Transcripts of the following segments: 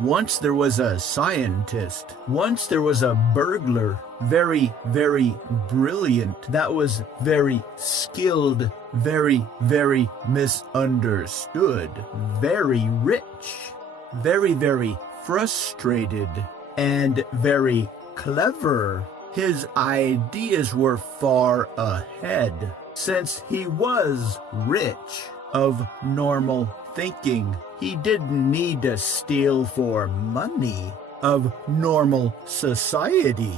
Once there was a scientist. Once there was a burglar. Very, very brilliant. That was very skilled. Very, very misunderstood. Very rich. Very, very frustrated. And very clever. His ideas were far ahead, since he was rich of normal thinking. He didn't need to steal for money of normal society,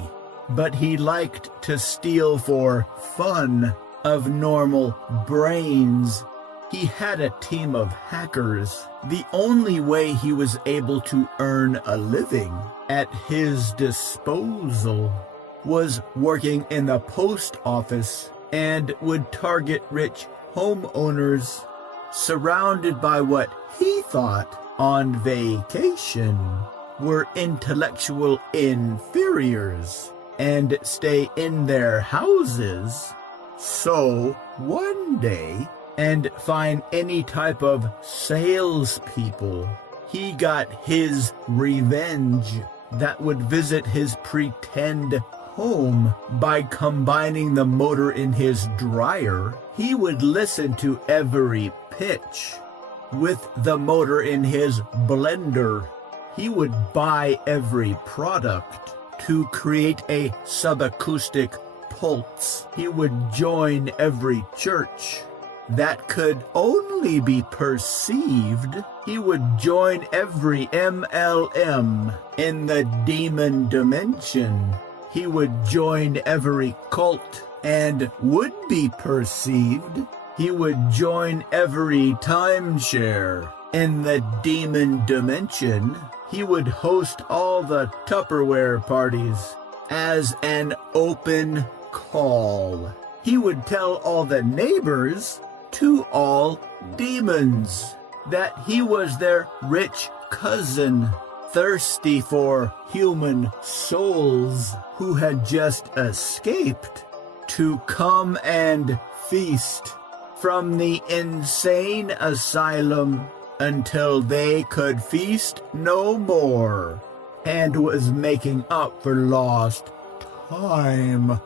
but he liked to steal for fun of normal brains. He had a team of hackers. The only way he was able to earn a living at his disposal was working in the post office and would target rich homeowners surrounded by what he thought on vacation were intellectual inferiors and stay in their houses. So one day, and find any type of salespeople, he got his revenge that would visit his pretend home by combining the motor in his dryer. He would listen to every pitch with the motor in his blender. He would buy every product to create a subacoustic pulse. He would join every church that could only be perceived. He would join every MLM in the demon dimension. He would join every cult and would be perceived. He would join every timeshare in the demon dimension. He would host all the Tupperware parties as an open call. He would tell all the neighbors to all demons that he was their rich cousin, thirsty for human souls who had just escaped, to come and feast from the insane asylum until they could feast no more, and was making up for lost time.